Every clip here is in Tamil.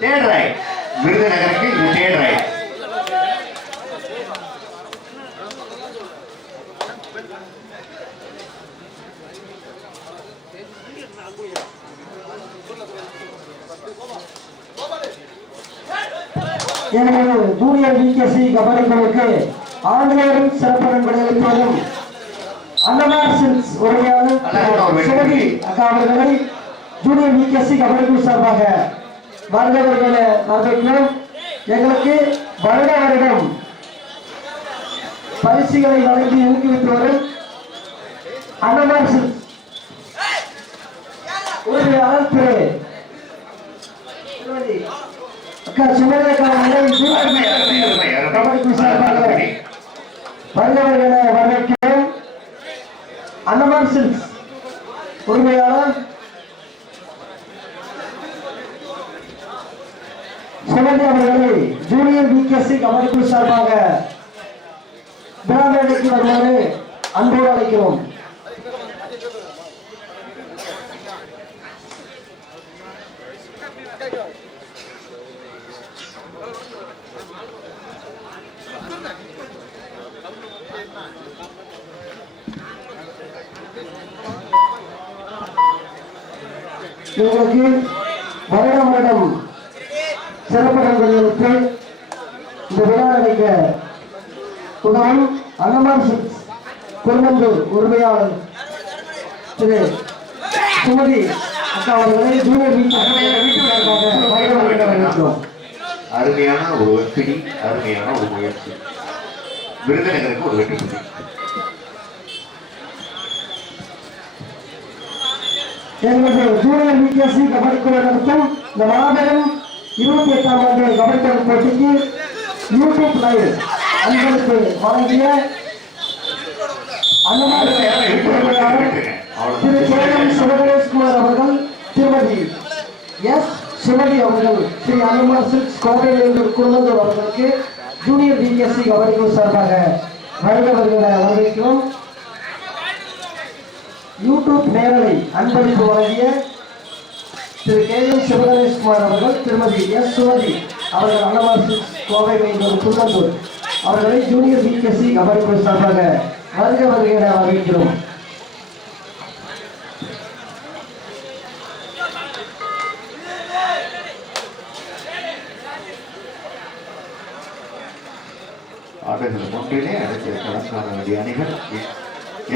தேர்ட் ரைட் விருதுநகருக்கு இது third right. Junior VKC kabaddi குழுக்கு ஆங்கிலேயரின் சிறப்புடன் விடையளிப்பதும் அன்னமார் சில்க்ஸ் உரிமையாளர் சிவகி அக்கா அவர்களை ஜூனியர் விகேசி கபடி குழு சார்பாக வருடவர்களை வரவேற்கிறோம். எங்களுக்கு வருட வருடம் பரிசுகளை வழங்கி ஊக்குவித்து வரும் அன்னமார் சில்க்ஸ் உரிமையாளர் திரு அக்கா சுமதி அக்கா கபடி குழு சார்பாக வருடவர்களை வரவேற்கிறோம். அன்னமார் சில்க்ஸ் உரிமையாளர் சுமதி அவர்களை ஜூனியர் விகேசி கபடி குழு சார்பாக விழாமேடைக்கு வருமாறு அன்போடு அழைக்கிறோம். உங்களுக்கு வருடம் வருடம் சிறப்பு நண்பர்களுக்கு இந்த விழா நடைக்க உதவும் அன்னமார் சில்க்ஸ் குருமந்தூர் உரிமையாளர் திரு சுமதி அக்கா அவர்களை ஜூனியர் அருமையான ஒரு வெற்றி, அருமையான ஒரு முயற்சி. விருதுநகருக்கு ஒரு வெற்றி புள்ளி. எங்களது ஜூனியர் விகேசி கபடி குழு நடத்தும் இந்த மாபெரும் 28ஆம் ஆண்டு கபடி போட்டிக்கு யூடியூப் லைவ் அன்பளுக்கு வழங்கிய அன்னமார் திரு கேஎம் சிவகணேஷ்குமார் அவர்கள், திருமதி எஸ் சுமதி அவர்கள், ஸ்ரீ அன்னமார் சில்க்ஸ் கோட்டையிலிருந்து குழுந்தூர் அவர்களுக்கு ஜூனியர் விகேசி கபடி குழு சார்பாக வருகிறவர்களை வரவேற்கிறோம். யூடியூப் நேரலை அன்பளிப்பு வழங்கிய திரு கேஎம் சிவகணேஷ்குமார் அவர்கள், திருமதி எஸ் சுமதி அவர்கள், அன்னமார் சில்க்ஸ் கோவை குழுந்தூர் அவர்களை ஜூனியர் விகேசி கபடி குழு சார்பாக வருகிறவர்களை வரவேற்கிறோம். ஆடுகள் ஒன்றிலே அடுத்த களம் வேண்டிய அணிகள்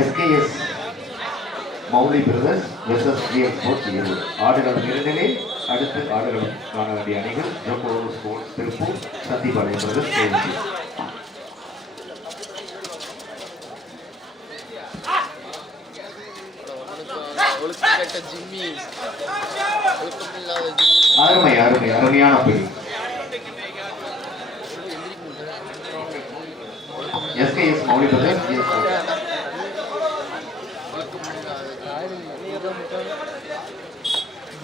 SKS Mouli brothers versus கிரியர் sports Erode. ஆடுகள் இரண்டிலே அடுத்து ஆடுகள் காண வேண்டிய அணிகள் ஜோகோரோ ஸ்போர்ட்ஸ் திருப்பூர், சத்திபாளையம் பிரதர்ஸ் கேள்வி. அருமை அருமை அருமையான பிடி. SKS Mouli brothers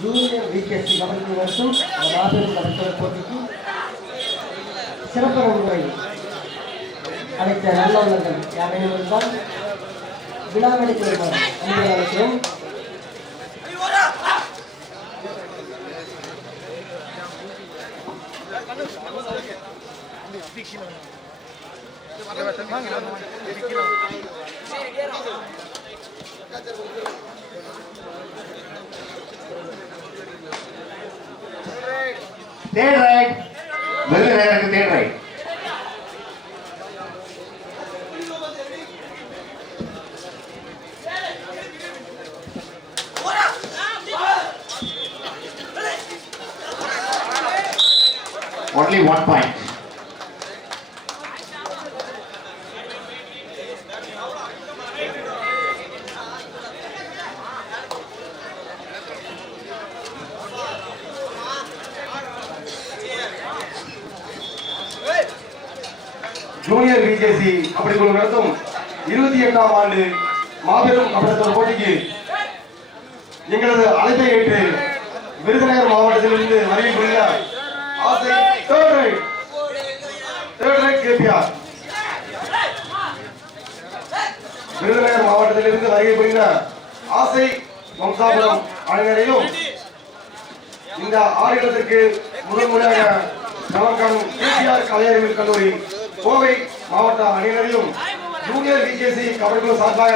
junior VKC kabaddi குழு மற்றும் மாபெரும் கபடி போட்டிக்கு சிறப்பு முறை அழைத்த நல்ல உள்ளங்கள் யாரையும் இருந்தால் விழா மேடைக்கு வருமாறு அன்பை அழைக்கிறோம். தேர்ட் ரைட் விருதுநகருக்கு third right. Only 1 point. Junior VKC kabaddi குழு நடத்தும் 28ஆம் ஆண்டு மாபெரும் கபடி போட்டிக்கு எங்களது அழைப்பை ஏற்று விருதுநகர் மாவட்டத்திலிருந்து வருகை புரிந்த ஆசை தேர்ட் ரைட் கேபிஆர். விருதுநகர் மாவட்டத்திலிருந்து வருகை புரிந்த ஆசை வம்சாபுரம் அணியினரையும் இந்த ஆடுகளத்திற்கு முதன்முறையாக நமக்கான கேபிஆர் கலை அறிவியல் கல்லூரி கோவை மாவட்ட அணியினரையும் ஜூனியர் விகேசி கபடி குழு சார்பாக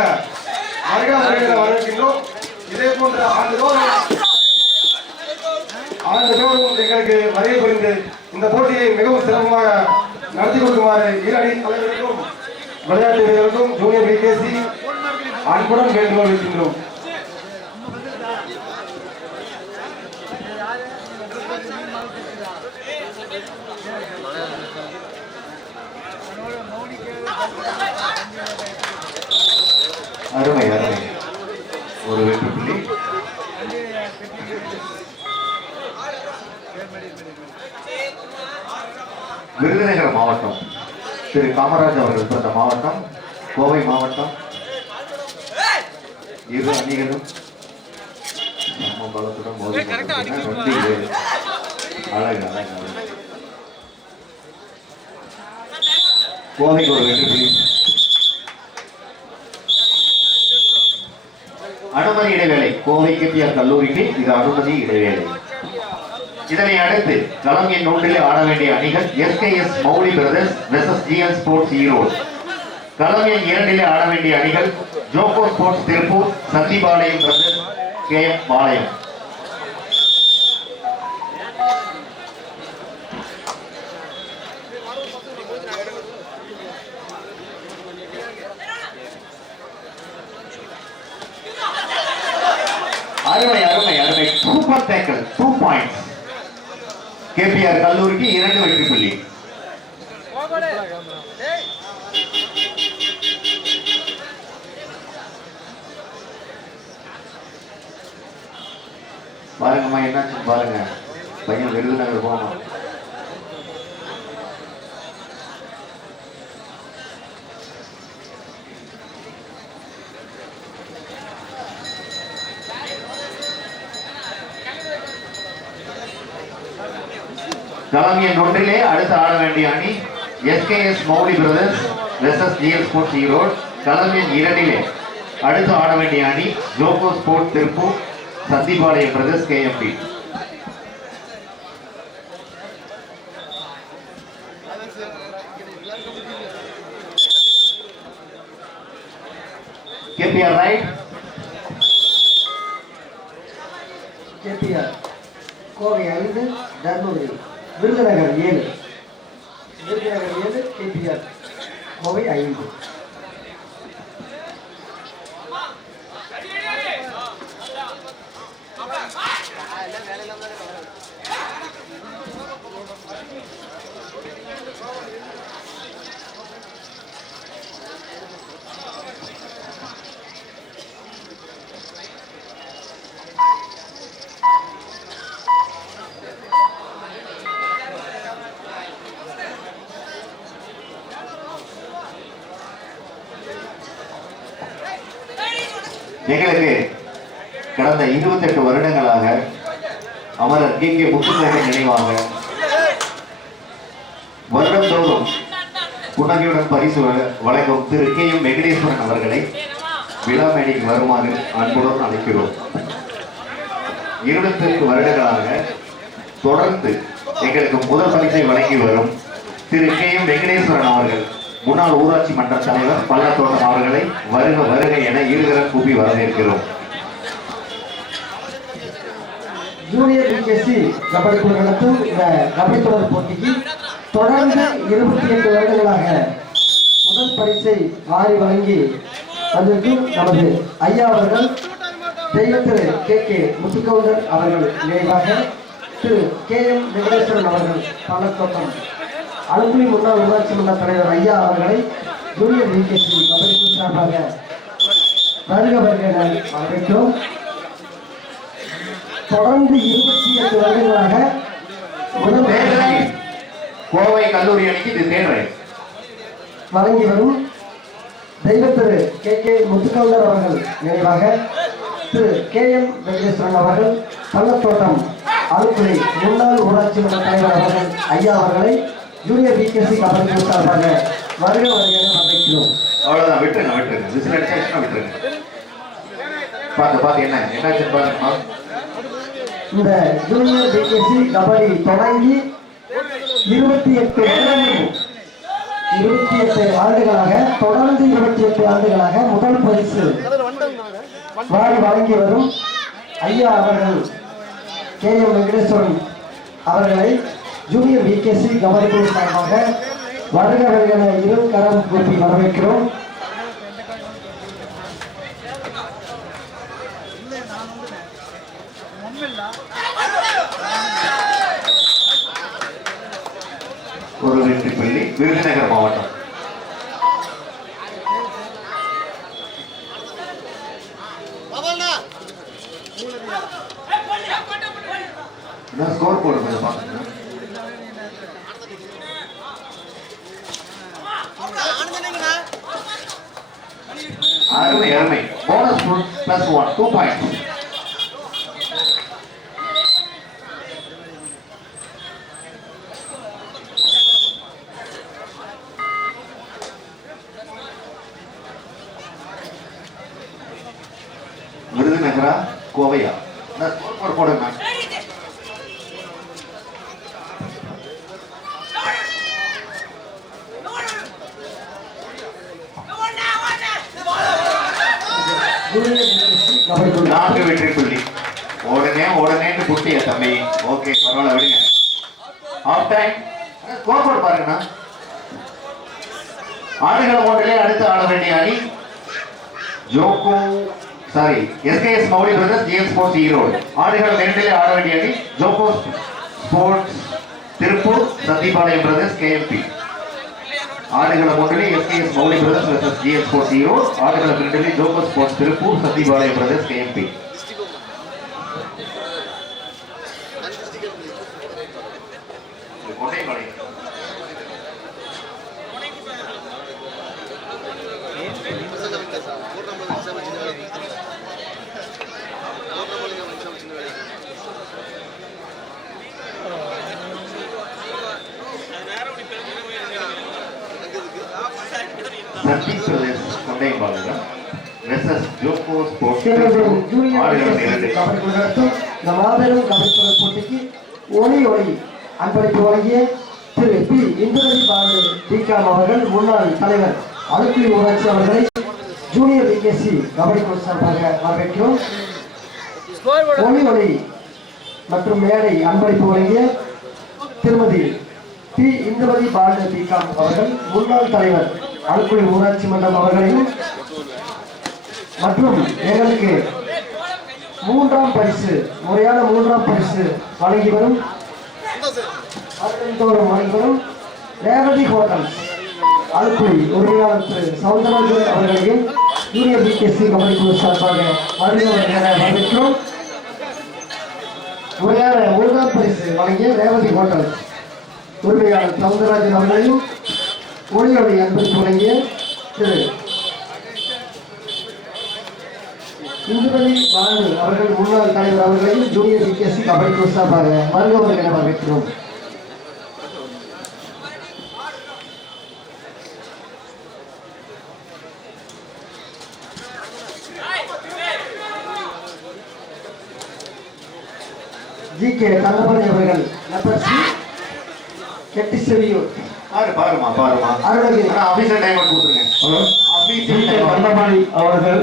வரவேற்கின்றோம். இதே போன்ற ஆண்டுதோறும் எங்களுக்கு வருகை புரிந்து இந்த போட்டியை மிகவும் சிறப்பாக நடத்தி கொடுக்குமாறு இரு அணி தலைவர்களுக்கும் விளையாட்டு வீரர்களுக்கும் ஜூனியர் விகேசி அன்புடன் வேண்டுகோள் வைக்கின்றோம். அருமை அருமை. ஒரு வெற்றி புள்ளி. விருதுநகர் மாவட்டம் திரு காமராஜ் அவர்கள் பிறந்த மாவட்டம் கோவை மாவட்டம். இரு அணிகளும் சம பலத்துடன் மோதி அழகு அழகு. கோவைக்கு ஒரு வெற்றி புள்ளி. அனுமதி இடைவேளை. கோவை கேபிஆர் கல்லூரிக்கு இது அனுமதி இடைவேளை. இதனை அடுத்து களம் எண் 1 ஆட வேண்டிய அணிகள் SKS Mouli brothers versus GL sports Erode. களம் எண் 2 ஆட வேண்டிய அணிகள் ஜோகோ sports Tiruppur Santhipalayam brothers KM Palayam. அருமை அருமை அருமை. Super tackle. 2 பாயிண்ட்ஸ். கேபிஆர் கல்லூரிக்கு 2 வெற்றி புள்ளி. பாருங்கம்மா என்னாச்சு பாருங்க. பையன் விருதுநகர் போகணும். களம் எண் 1 அடுத்து ஆட வேண்டிய அணி SKS Mouli brothers versus GL sports Erode. களம் எண் 2 அடுத்து ஆட வேண்டிய அணி ஜோகோ sports Tiruppur Santhipalayam brothers KMP. KPR right. KPR Kovai 5 Dharmapuri. Virudhunagar 7. Virudhunagar 7 KPR Kovai 5. எங்களுக்கு கடந்த 28 வருடங்களாக அமரர் கே முத்துக்கோவின் நினைவாக வருடந்தோறும் புன்னகையுடன் பரிசு வழங்கும் திரு KM வெங்கடேஸ்வரன் அவர்களை விழா மேடைக்கு வருமாறு அன்புடன் அழைக்கிறோம். 28 வருடங்களாக தொடர்ந்து எங்களுக்கு முதல் பரிசை வழங்கி வரும் திரு KM வெங்கடேஸ்வரன் அவர்கள் முன்னாள் ஊராட்சி மன்ற தலைவர் பள்ளத்தோட்டம் அவர்களை வருக வருக என இருகரம் கூப்பி வரவேற்கிறோம். ஜூனியர் விகேசி கபடி குழு நடத்தும் இந்த கபடி தொடர் போட்டிக்கு தொடர்ந்து 28 வருடங்களாக முதல் பரிசை வாரி வழங்கி வந்திருக்கும் நமது ஐயா அவர்கள் தெய்வ திரு KK முத்துக்கவுண்டர் அவர்கள் நினைவாக திரு KM வெங்கடேஸ்வரன் அவர்கள் பள்ளத்தோட்டம் அலுங்குளி முன்னாள் ஊராட்சி மன்ற தலைவர் ஐயா அவர்களை ஜூனியர் விகேசி கபடி குழு சார்பாக வருக வருக வரவேற்கிறோம். தொடர்ந்து 28 வருடங்களாக கோவை கல்லூரி அணிக்கு இது தேர்வு வழங்கி வரும் தெய்வ திரு KK முத்துக்கவுண்டர் அவர்கள் நினைவாக திரு KM வெங்கடேஸ்வரன் அவர்கள் பள்ளத்தோட்டம் அலுங்குளி முன்னாள் ஊராட்சி மன்ற தலைவர் அவர்கள் ஐயா அவர்களை ஜூனியர் பிகேசி கபடி குழு சார்பாக வருக வருகையை வரவேற்கிறோம். அவ்வளவுதான், விட்டுருங்க. விசில் அடிச்சா விட்டுருங்க. பார்த்து என்னாச்சுன்னு பாருங்கம்மா. இந்த ஜூனியர் பிகேசி கபடி தொடங்கி 28 ஆண்டுகளாக தொடர்ந்து 28 ஆண்டுகளாக முதல் பரிசு வாரி வழங்கி வரும் ஐயா அவர்கள் KM வெங்கடேஸ்வரன் அவர்களை ஜூனியர் பிகேசி கபடி குழு சார்பாக வருக வருகிற இரு கரம் கூப்பி வரவேற்கிறோம். ஒரு வெற்றி புள்ளி விருதுநகர் மாவட்டம். ஸ்கோர் போர்டு கொஞ்சம் பாருங்க. அருமை. Bonus +1 2 points. விருதுநகரா கோவையா? ஸ்கோர் போடுங்க. நான்கு வெற்றி புள்ளி. உடனே புட்டிய தம்பி. ஓகே, பரவாயில்ல, விடுங்க. Of time. ஸ்கோர் போர்டு பாருங்கண்ணா. ஆடுகளம் ஒன்றிலே அடுத்து ஆட வேண்டிய அணி SKS Mouli brothers GM sports Erode. ஆடுகளம் இரண்டிலே ஆட வேண்டிய அணி ஜோகோ sports Tiruppur, Sathipalayam brothers KMP. ஆடுகளம் ஒன்றிலே SKS Mouli brothers versus GM sports Erode. ஆடுகளம் இரண்டிலே ஜோகோ sports Tiruppur, Sathipalayam brothers KMP. மாபெரும் கபடி போட்டிக்கு ஒளி அன்பளிப்பு வழங்கிய திரு பி இந்திரஜி பாலு பிகாம் அவர்கள் முன்னாள் தலைவர் அழுக்குழி ஊராட்சி அவர்களை ஜூனியர் பிகேசி கபடி குழு சார்பாக வரவேற்கிறோம். ஒளி மற்றும் மேடை அன்பளிப்பு வழங்கிய திருமதி பி இந்திரஜி பாலு பிகாம் அவர்கள் முன்னாள் தலைவர் அழுக்குழி ஊராட்சி மன்றம் அவர்களையும் மற்றும் எங்களுக்கு முறையான மூன்றாம் பரிசு வழங்கி வரும் ரேவதி ஹோட்டல் அழுக்குழி உரிமையாளர் திரு சௌந்தரராஜன் அவர்களையும் ஜூனியர் பிகேசி கபடி குழு சார்பாக வரவேற்கிறோம். முறையான மூன்றாம் பரிசு வழங்கிய ரேவதி ஹோட்டல் உரிமையாளர் சௌந்தரராஜன் அவர்களையும் ஒளியோடைய அன்பளிப்பு வழங்கிய திரு இந்துமதி பாலு அவர்கள் முன்னாள் தலைவர் அவர்களையும் ஜூனியர் பிகேசி கபடி குழு சார்பாக வருகிறவர்களை வரவேற்கிறோம். GK தங்கமணி அவர்கள் லெப்பர்சி கெட்டிசெவியூர் பாருமா அருணகிரி ஆபீசர் டைம் கொடுத்துருங்க. தங்கமணி அவர்கள்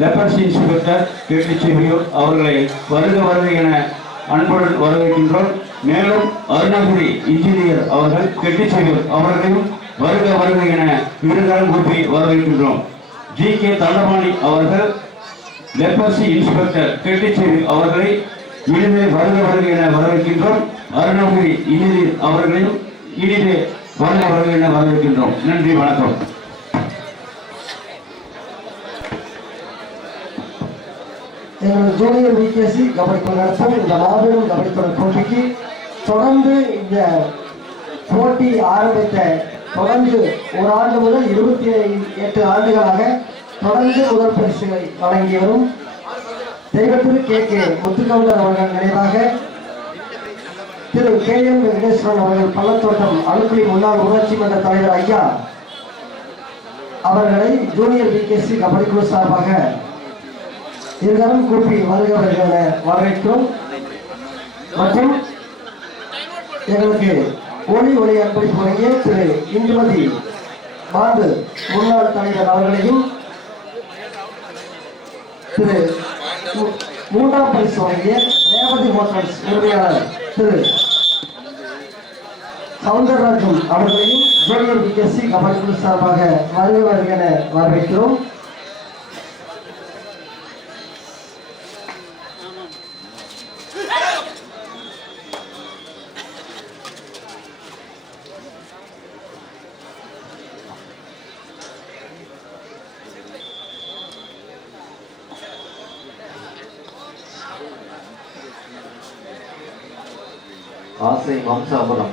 லெப்பர்சி இன்ஸ்பெக்டர் கெட்டிசெவியூர் அவர்களை வருக என அன்புடன் வரவேற்கின்றோம். மேலும் அருணகிரி இன்ஜினியர் அவர்கள் கெட்டிசெவியூர் அவர்களையும் வருக என இருகரம் கூப்பி வரவேற்கின்றோம். GK தங்கமணி அவர்கள் லெப்பர்சி இன்ஸ்பெக்டர் கெட்டிசெவியூர் அவர்களை இனிமே வருக என வரவேற்கின்றோம். அருணகிரி இன்ஜினியர் அவர்களையும் இனிமே வருக என வரவேற்கின்றோம். நன்றி, வணக்கம். எங்களது ஜூனியர் பிகேசி கபடி குழு நடத்தும் இந்த மாபெரும் கபடி போட்டிக்கு தொடர்ந்து இந்த போட்டி ஆரம்பித்த தொடர்ந்து ஒரு ஆண்டு முதல் 28 ஆண்டுகளாக தொடர்ந்து முதல் பரிசுகளை வழங்கி வரும் தெய்வத்திரு KK முத்துக்கவுண்டர் அவர்கள் நினைவாக திரு KM வெங்கடேஸ்வரன் அவர்கள் பள்ளத்தோட்டம் அழுக்குழி முன்னாள் ஊராட்சி மன்ற தலைவர் ஐயா அவர்களை ஜூனியர் VKC கபடி குழு சார்பாக இருவரும் கூப்பி வருகிறவர்கள் என வரவேற்கிறோம். மற்றும் எங்களுக்கு ஒளி அன்பளிப்பு வழங்கிய திரு இந்துமதி பாண்டு முன்னாள் தலைவர் அவர்களையும் திரு மூன்றாம் பரிசு வழங்கிய ரேவதி மோட்டார்ஸ் உரிமையாளர் திரு சவுந்தரராஜன் அவர்களையும் ஜூனியர் VKC கபடி குழு சார்பாக வருகிறவர்கள் என வரவேற்கிறோம். ஆசை வம்சாபுரம்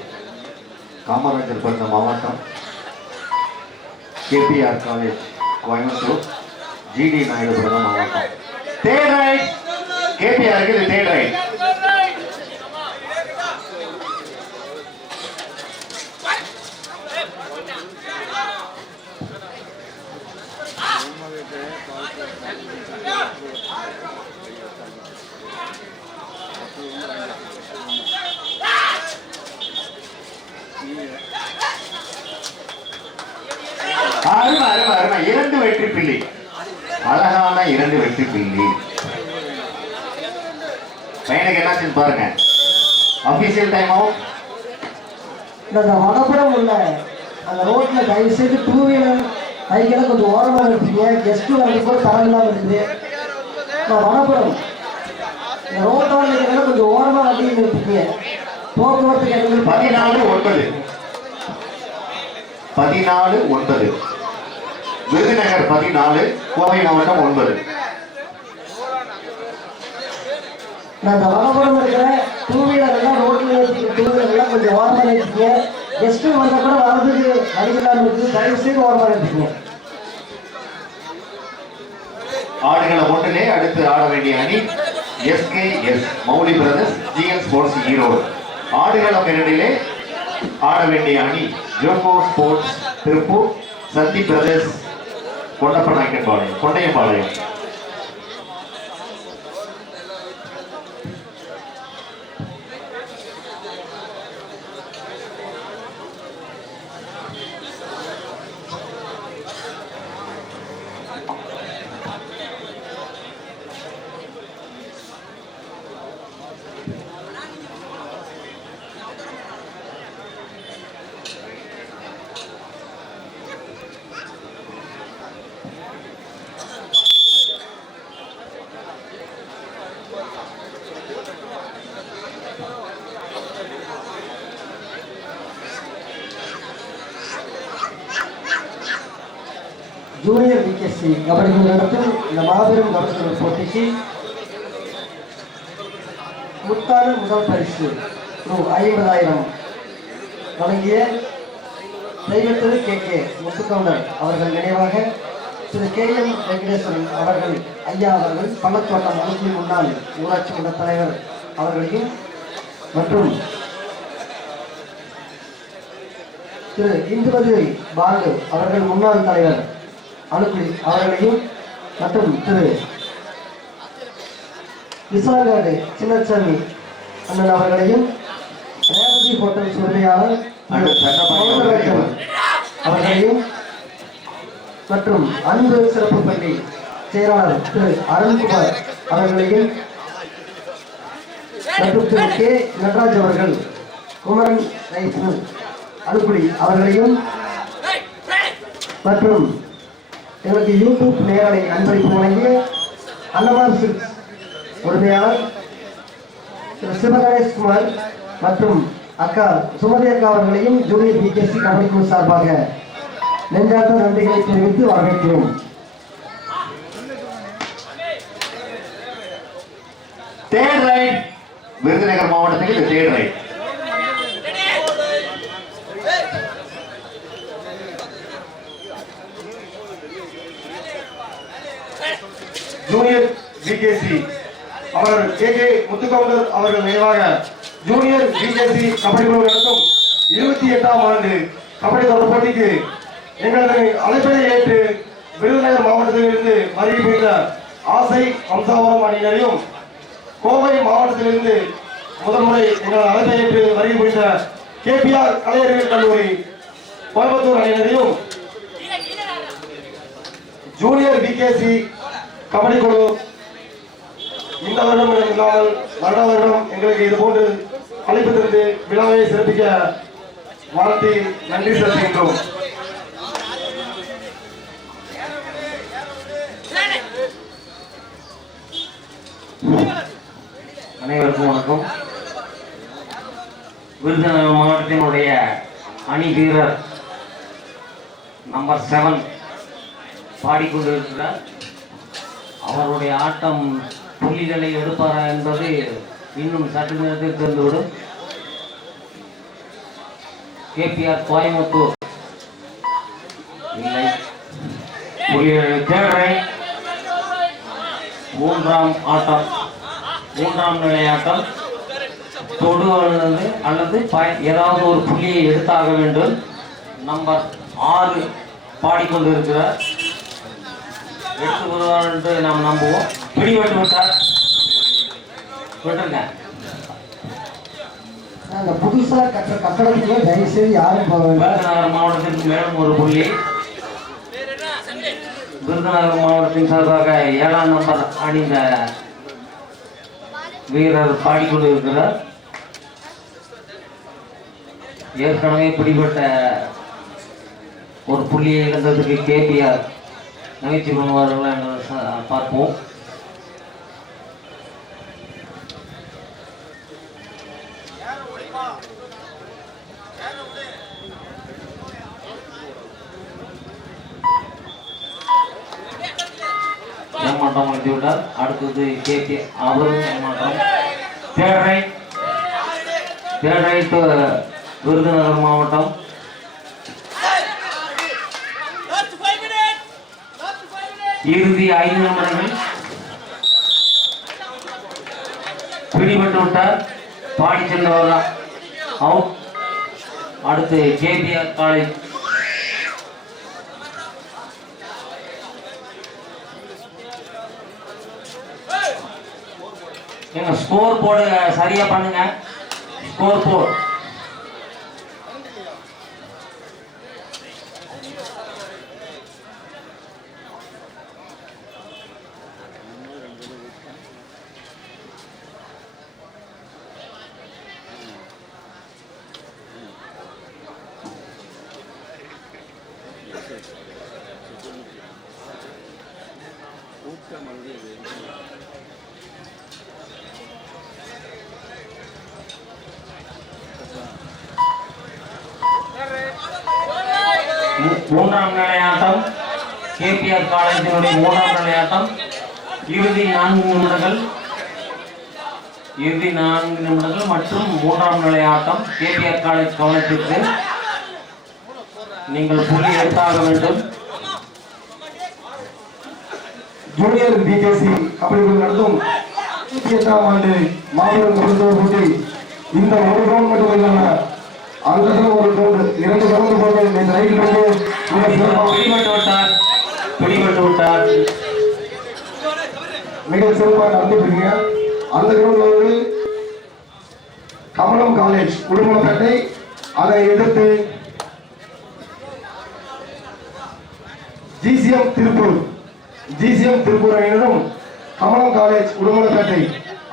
காமராஜர் பிறந்த மாவட்டம், KPR college Coimbatore, GD Naidu பிறந்த மாவட்டம். தேர்ட் ரைட் KPR க்கு இது தேர்ட் ரைட். அருமை அருமை அருமை. 2 வெற்றி பிள்ளை, அழகான 2 வெற்றி பிள்ளை. பையனுக்கு என்னாச்சுன்னு பாருங்க. Official time out. இந்த வடபுறம் உள்ள அந்த ரோட்ல தயவு செய்து 2 வீலர் பைக்களை கொஞ்சம் ஓரமாக இருப்பீங்க. கெஸ்ட் வந்து கூட தரமில்லாமல் இருக்குது. வடபுறம் இந்த ரோட்டோட இருக்கிறத கொஞ்சம் ஓரமாக வண்டி நிறுத்திங்க. போக்குவரத்து இடங்கள் 14-9 14-9. விருதுநகர் 14, கோவை மாவட்டம் 9. நான் இந்த வடபுறம் இருக்கிற 2 வீலர் எல்லாம் ரோட்ல நிறுத்திக்க. 2 வீலர் எல்லாம் கொஞ்சம் ஓரமாக நிறுத்திங்க. கெஸ்ட் வந்தால் கூட வரதுக்கு வழிகளாக இருக்குது. தயவு செய்து ஓரமாக நிறுத்திங்க. ஆடுகள ஒன்றிலே அடுத்து ஆட வேண்டிய அணி SKS Mouli brothers, GN sports Erode. ஆடுகளம் 2லே ஆட வேண்டிய அணி ஜோகோ sports Tiruppur, Santhi brothers Kondayampalayam. Junior VKC kabaddi குழு நடத்தும் இந்த மாபெரும் கபடி போட்டிக்கு முத்தான முதல் பரிசு ரூ. 50,000 வழங்கிய தெய்வத்திரு KK முத்துக்கவுண்டர் அவர்கள் நினைவாக திரு KM வெங்கடேஸ்வரன் அவர்கள் ஐயா அவர்கள் பள்ளத்தோட்டம் அழுக்குழி முன்னாள் ஊராட்சி மன்ற தலைவர் அவர்களையும் மற்றும் திரு இந்துமதி பாண்டு அவர்கள் முன்னாள் தலைவர் அழுக்குழி அவர்களையும் மற்றும் திரு விசாலாடு சின்னசாமி அண்ணன் அவர்களையும் ரேவதி ஹோட்டல் உரிமையாளர் அவர்களையும் மற்றும் அன்பு சிறப்பு பள்ளி செயலாளர் திரு அருண்குமார் அவர்களையும் மற்றும் திரு K நடராஜ் அவர்கள் குமரன் அழுக்குழி அவர்களையும் மற்றும் எங்களுக்கு யூடியூப் நேரலை அன்பளிப்பு வழங்கிய அன்னமார் சில்க்ஸ் உரிமையாளர் திரு சிவகணேஷ்குமார் மற்றும் அக்கா சுமதி அக்கா அவர்களையும் ஜூனியர் VKC கபடி குழு சார்பாக நெஞ்சார்ந்த நன்றிகளை தெரிவித்து வரவேற்கிறோம். தேர்ட் ரைட் விருதுநகர் மாவட்டத்துக்கு இது தேர்ட் ரைட். ஜூனியர் VKC அவர்கள் KK முத்துக்கவுண்டர் அவர்கள் நினைவாக ஜூனியர் பிகேசி கபடி குழு நடத்தும் 28ஆம் ஆண்டு கபடி தொடர் போட்டிக்கு எங்களது அழைப்பினை ஏற்று விருதுநகர் மாவட்டத்திலிருந்து வருகை புரிந்த ஆசை வம்சாவரம் அணியினரையும், கோவை மாவட்டத்திலிருந்து முதன்முறை எங்களது அழைப்பை ஏற்று வருகை புரிந்த KPR கலையறிவியல் கல்லூரி கோயம்புத்தூர் அணியினரையும், ஜூனியர் பிகேசி கபடி குழு இந்த வருடம் இல்லாமல் வருட வருடம் எங்களுக்கு இது போன்று அழைப்பு தந்து விழாவை சிறப்பிக்க வாழ்த்தி நன்றி செலுத்துகின்றோம். அனைவருக்கும் வணக்கம். விருதுநகர் மாவட்டத்தினுடைய அணி வீரர் நம்பர் 7 பாடிக்கொண்டிருக்கிறார். அவருடைய ஆட்டம் புள்ளிகளை எடுப்பாரா என்பது இன்னும் சற்று நேரத்தில் தெரிந்துவிடும். KPR கோயம்புத்தூர் இல்லை, புள்ளிகளை தேவை. மூன்றாம் நிலை ஆட்டம் தொடு அல்லது ஏதாவது ஒரு புள்ளியை எடுத்தாக வேண்டும். நம்பர் 6 பாடிக்கொண்டிருக்கிறார். எடுத்து வருவார் என்று நாம் நம்புவோம். பிடிபட்டு விட்டார், விட்டுருங்க. அந்த புதுசா கட்டுற கட்டடத்துக்குள்ள தயவு செய்து யாரும் போக வேண்டாம். விருதுநகர் மாவட்டத்திற்கு மேலும் ஒரு புள்ளி. விருதுநகர் மாவட்டத்தின் சார்பாக 7ஆம் நம்பர் அணிந்த வீரர் பாடிக்கொண்டிருக்கிறார். ஏற்கனவே பிடிபட்ட ஒரு புள்ளியை இழந்ததுக்கு KPR நகைச்சி பண்ணுவார்கள் என்று பார்ப்போம். ஏமாற்றம் அடைந்து விட்டார். அடுத்தது KPR, அவரும் ஏமாற்றம். தேர்ட் ரைட் விருதுநகர் மாவட்டம். இறுதி 5 நிமிடங்கள். பிடிபட்டு விட்டார், பாடி சென்றவர் அவுட். அடுத்து KPR காலேஜ். எங்க ஸ்கோர் போர்டு சரியா பண்ணுங்க. ஸ்கோர் போர்டு மூன்றாம் நிலை ஆட்டம். KPR காலேஜினுடைய 3ஆம் நிலை ஆட்டம். இறுதி 4 நிமிடங்கள் மற்றும் 3ஆம் நிலை ஆட்டம். KPR காலேஜ் கவனத்திற்கு நீங்கள் புள்ளி எடுத்தாக வேண்டும். ஜூனியர் பிகேசி கபடி குழு நடத்தும் 28ஆம் ஆண்டு மாபெரும் மருத்துவ போட்டி இந்த ஒரு ரவுண்ட் மட்டும் இல்லாம அந்த ஒரு ரவுண்ட் 2 ரவுண்ட் போட்டு இந்த ரைடில் பிடிபட்டு விட்டார். மிக சிறப்பாக நடந்துட்டு அந்த கிரவுண்ட்ல வந்து கமலம் காலேஜ் உடுமலைப்பேட்டை, அதை எதிர்த்து GCM திருப்பூர் அணியினரும் கமலம் காலேஜ் உடுமலைப்பேட்டை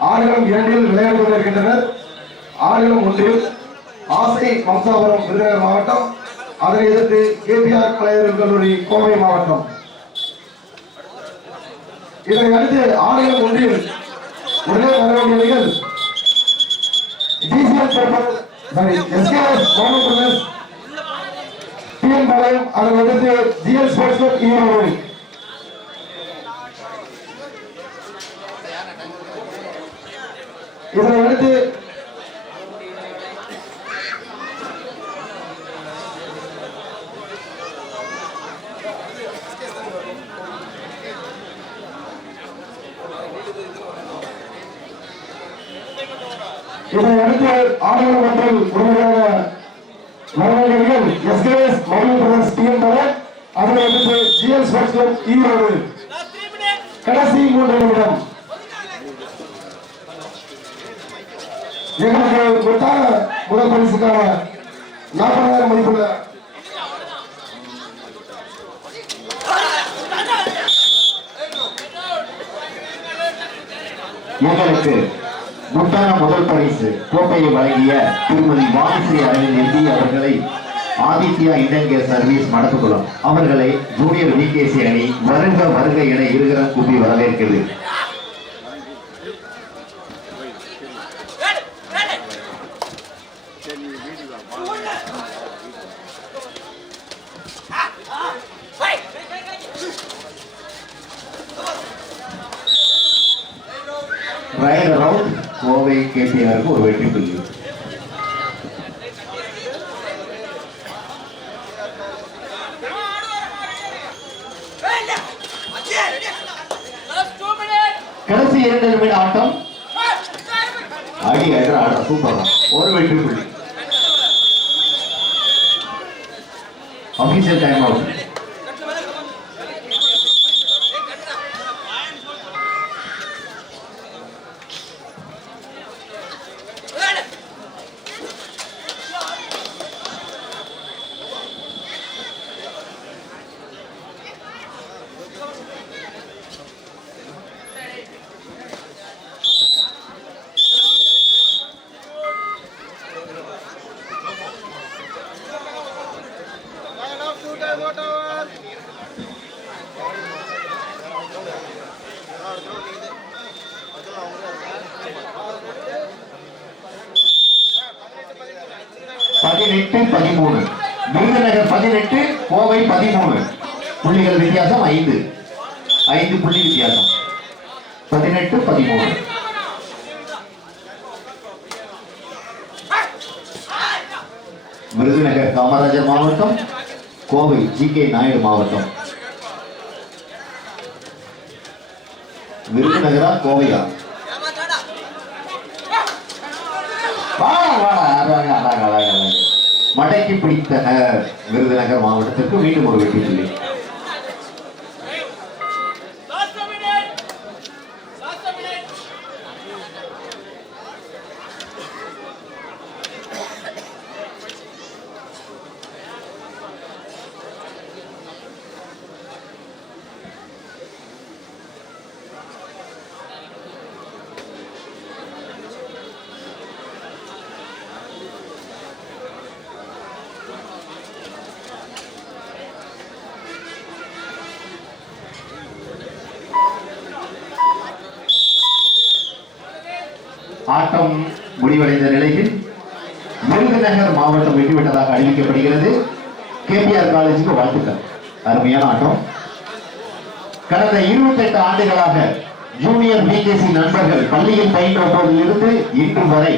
ஆடுகளம் 2இல் விளையாடி கொண்டிருக்கின்றனர். ஆடுகளம் 1இல் ஆசை வம்சாவரம் விருதுநகர் மாவட்டம், அதனை எதிர்த்து KPR கலையறிவியல் கல்லூரி கோவை மாவட்டம். இதனை அடுத்து ஆடுகளம் 1இல் ஒரே நடவடிக்கைகள் SKS கவர்மெண்ட் TN பாளையம், அதனை எதிர்த்து GL ஸ்போர்ட்ஸ் கிளப் ஈரோடு. இதனை அடுத்து இதை அடுத்து ஆடுகளம் ஒன்றில் உடனடியாக மரணங்கள் எஸ்கேஎஸ் மௌலி பிரதர்ஸ் டிஎம் பரத், அதனை அடுத்து ஜிஎல் ஸ்போர்ட்ஸ் கிளப் ஈரோடு. கடைசி 3 நிமிடம். எங்களுக்கு கொடுத்தான முதல் பரிசுக்கான 40,000 மதிப்புள்ள எங்களுக்கு முத்தான முதல் பரிசு கோப்பையை வழங்கிய திருமதி வாணிஸ்ரீ அரவிந்த் எம்பி அவர்களை Aditya Indian case service Madathukulam அவர்களை ஜூனியர் விகேசி அணி வருக வருக என இருகரம் கூப்பி வரவேற்கிறது. ரைட் அரவுண்ட் கோவை கேபிஆருக்கு ஒரு வெற்றி புள்ளி. கடைசி 2 நிமிட ஆட்டம். அடி ஆட சூப்பர், ஒரு வெற்றி புள்ளி. Official time out. Virudhunagar 18, Kovai 13. புள்ளிகள் வித்தியாசம் 5 புள்ளி வித்தியாசம். 18-13. விருதுநகர் காமராஜர் மாவட்டம், கோவை ஜி.கே. நாயுடு மாவட்டம். விருதுநகரா கோவையா? மடக்கி பிடித்த விருதுநகர் மாவட்டத்திற்கு மீண்டும் ஒரு வெற்றி புள்ளி. ஆட்டம் முடிவடைந்த நிலையில் விருதுநகர் மாவட்டம் வெற்றிவிட்டதாக அறிவிக்கப்படுகிறது. கேபிஆர் காலேஜுக்கு வாழ்த்துக்கள். அருமையான ஆட்டம். கடந்த 28 ஆண்டுகளாக ஜூனியர் பிகேசி நண்பர்கள் பள்ளியில் பயின்ற போதிலிருந்து இன்று வரை